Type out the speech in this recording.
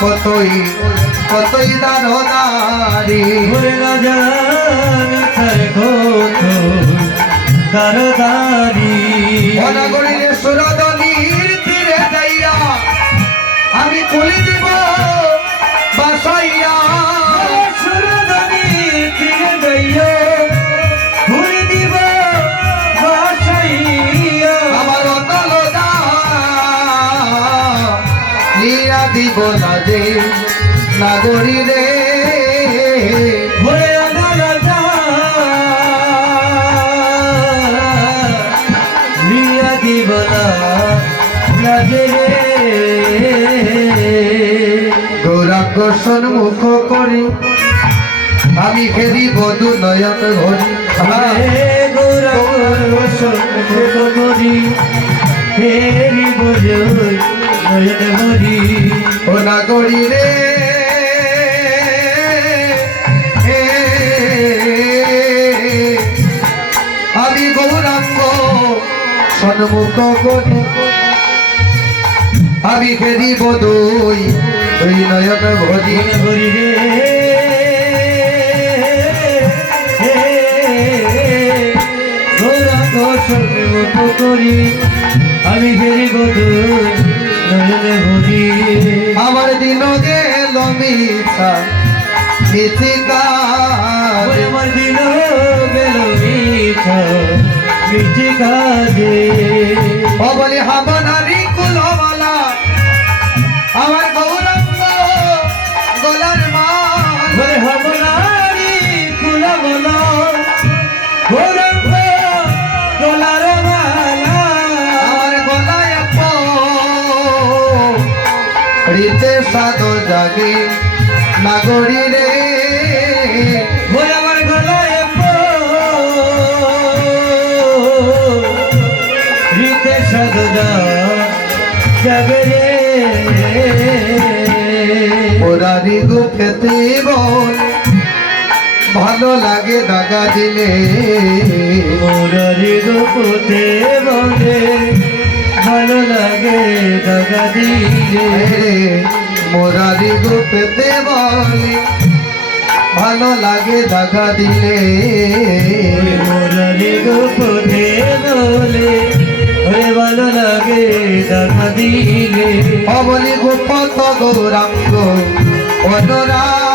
কতই কতই দানো নারী ভুলে না জানি তার কত দারদারি অনগরীর সুরদনির তীরে যাইয়া আমি কুলি দিব না যে নাগরী রে। লিয়া দিব না গৌরাঙ্গ সন্মুখ করি আমি ফেরি বধু নয়ন ঘরি হে গৌরব করি বজই নয়ন আমি গৌরাঙ্গ সন্মুখ করি। আমি ফেরি বধুই দুই নয়ন ভরি হরি রে। আমি হেরি বধুই গেল মিছা ওরে আমার দিন গেল মিঠা মিঠি কাজে ও বলে হাবনারি কুলওয়ালা আমার গৌরাঙ্গ নাগরী রে ওরে আমার গলায় রীতে সদা যাবে রে। ওরারি গুফেতে ভালো লাগে দাগা দিলে। মোরারি গোপতে বলে ভালো লাগে দাগা দিলে। মোরারি গুফেতে বলে ভালো লাগে দাগা দিলে মোরারি গোপতে বলে ভালো লাগে দাগা দিলে অবলি গোপত গৌরাঙ্গ অনুরাগে